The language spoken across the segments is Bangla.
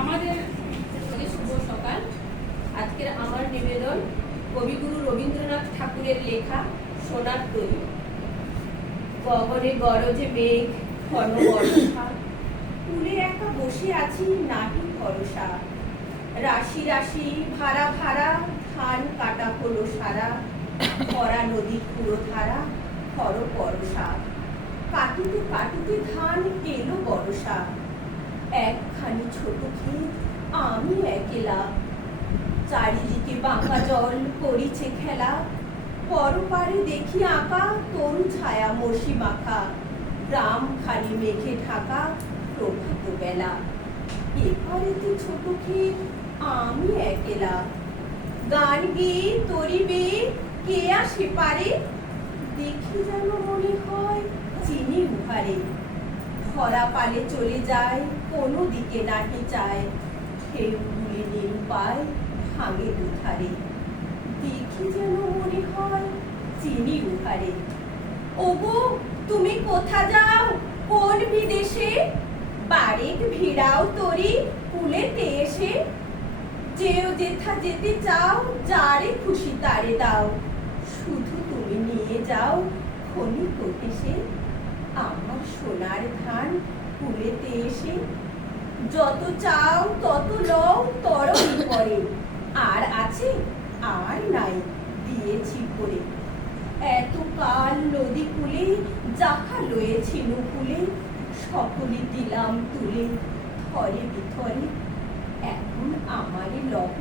আমাদের শুভ সকাল। আজকের আমার নিবেদন কবিগুরু রবীন্দ্রনাথ ঠাকুরের লেখা সোনার তরী। গগনে গরজে মেঘ ঘন বর্ষা, কুলে একা বসে আছি নাহি ভরসা। রাশি রাশি ভাড়া ভাড়া ধান কাটা হলো সারা, ভরা নদীর পুরো ধারা খর পরশা। কাটুতে কাটুতে ধান এলো বরসা, একখানি ছোট ক্ষেত আমি একলা। চারিদিকে বাঁকা জল করিছে খেলা, পরপারে দেখি আঁকা তরু ছায়া মসি মাখা। গ্রাম খালি মেঘে ঢাকা প্রভাত বেলা, এপারেতে ছোট ক্ষেত আমি একলা। গান গেয়ে তরি বেয়ে কে আসে পারে, দেখি যেন মনে হয় চিনি উহারে। খরা পালে চলে যায় কোনো দিকে নাহি চায়, ঢেউগুলি নিরুপায় ভাঙে দুধারে। দেখি যেন মনে হয় চিনি উহারে। ওগো তুমি কোথা যাও কোন বিদেশে, বারেক ভিড়াও তরি কুলেতে এসে। যেও যেথা যেতে চাও যারে খুশি তারে দাও, শুধু তুমি নিয়ে যাও ক্ষণিক হেসে আমার সোনার ধান কুলেতে এসে। যত চাও তত লও তরই পরে, আর আছে আর নাই দিয়েছি ভরে। এত কাল নদী কূলে যাহা লয়েছি নুকুলে, সকলে দিলাম তুলে থরে বিথরে। এখন আমারে লহ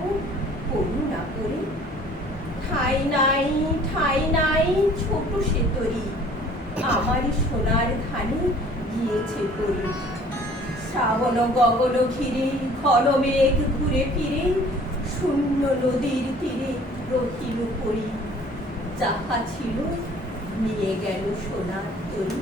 করুণা করে, ঠাই নাই ছোট সে তরি, আমারই সোনার ধানে গিয়েছে পরি। শ্রাবণ গগন ঘিরে ঘন মেঘ ঘুরে ফিরে, শূন্য নদীর তীরে রহিল পরি। যাহা ছিল নিয়ে গেল সোনার তরি।